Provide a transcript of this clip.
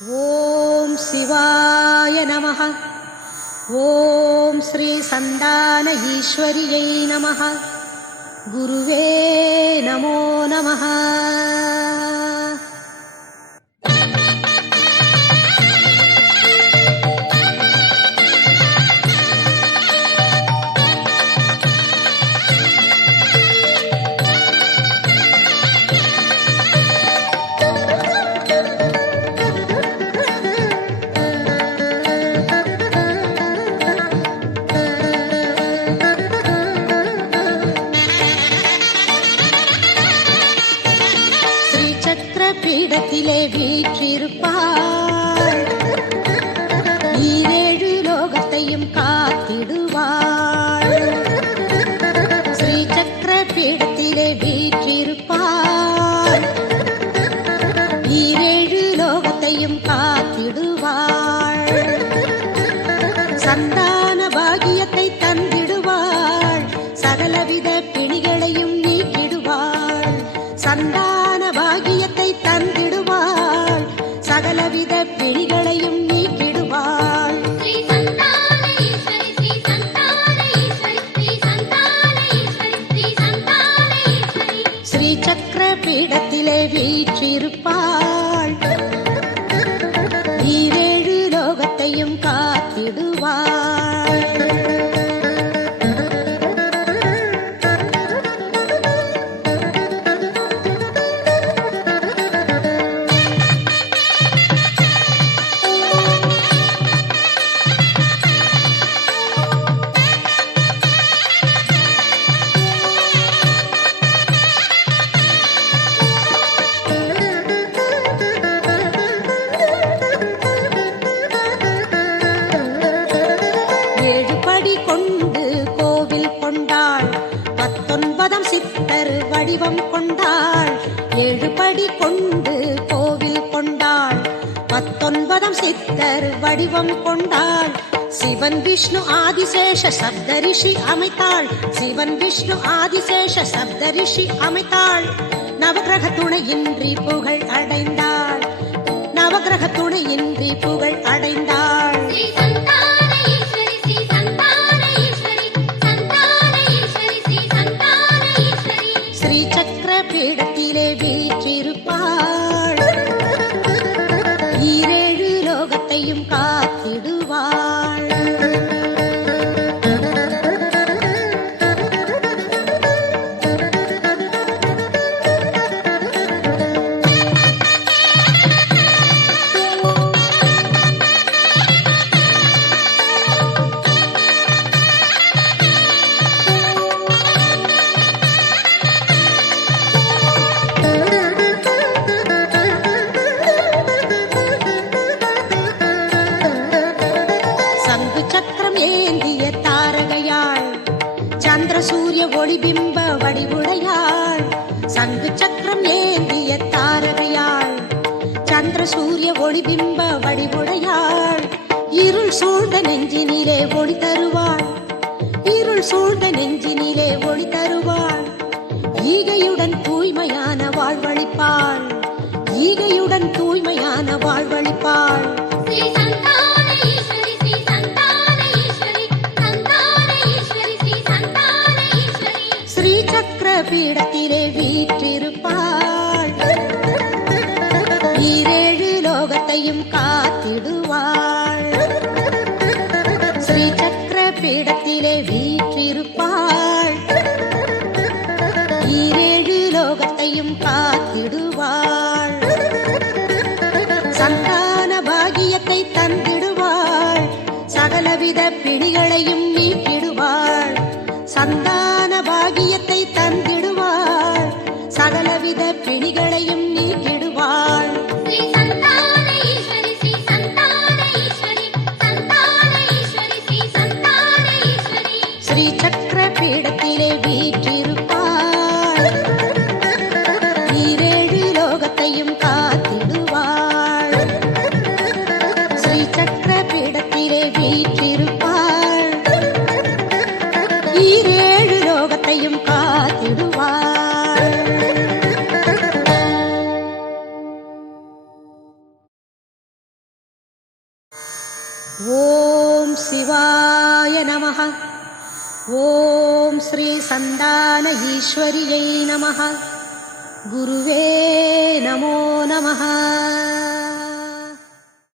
ஓம் சிவாய நமஹ. ஓம் ஸ்ரீ சந்தான ஈஸ்வரியை நமஹ. குருவே நமோ நமஹ. பீடத்திலே வீற்றிருப்பாள், ஈரேழு லோகத்தையும் காத்திடுவாள். ஸ்ரீ சக்கர பீடத்திலே வீற்றிருப்பாள், ஈரேழு லோகத்தையும் காத்திடுவாள். சந்தான பாகியத்தை தந்திடுவாள், சகலவித பிணிகளையும் நீக்கிடுவாள். சந்தான பாகியத்தை தந்திடுவாள், சகலவித பிணிகளையும் நீக்கிடுவாள். ஸ்ரீ சக்கர பீடத்திலே வீற்றிருப்பாள், ஈரேழு லோகத்தையும் காத்திடுவாள். கொண்டு கோவில் கொண்டாள், 19 சித்தர் வடிவம் கொண்டாள். 7 படி கொண்டு கோவில் கொண்டாள், 19 சித்தர் வடிவம் கொண்டாள். சிவன் விஷ்ணு ஆதிசேஷ சப்தரிஷி அமைத்தாள், சிவன் விஷ்ணு ஆதிசேஷ சப்தரிஷி அமைத்தாள். நவகிரக துணையின்றி புகழ் அடைந்தாள், நவகிரக துணையின்றி புகழ் அடைந்தாள். பீடத்திலே வீற்றிருப்பாள், ஈரேழு லோகத்தையும் காத்திடுவாள். ஏந்திய தாரகையாள், சந்திர சூரிய ஒளிபிம்ப வடிவுடையாள். சங்கு சக்கரம் ஏந்திய தாரகையாள், சந்திர சூரிய ஒளிபிம்ப வடிவுடையாள். இருள் சூழ்ந்த நெஞ்சினிலே ஒளி தருவாள், இருள் சூழ்ந்த நெஞ்சினிலே ஒளி தருவாள். ஈகையுடன் தூய்மையான வாழ்வழிப்பாள், ஈகையுடன் தூய்மையான வாழ்வழிப்பாள். பீடத்திலே வீற்றிருப்பாள், ஈரேழு லோகத்தையும் காத்திடுவாள். ஸ்ரீ சக்கர பீடத்திலே வீற்றிருப்பாள், ஈரேழு லோகத்தையும் காத்திடுவாள். சந்தான பாகியத்தை தந்திடுவாள், சகலவித பிணிகளையும் நீக்கிடுவாள். சந்தான பாகியத்தை தந்திடுவாள், சகலவித பிணிகளையும் நீக்கிடுவாள். ஸ்ரீ சக்கர பீடத்திலே வீற்றிருப்பாள், ஈரேழு லோகத்தையும் காத்திடுவாள். ஸ்ரீ சக்கர பீடத்திலே வீற்றிருப்பாள், ஓம் சிவாய நமः. ஓம் ஸ்ரீ சந்தான ஈஸ்வரியை நமः. குருவே நமோ நமः.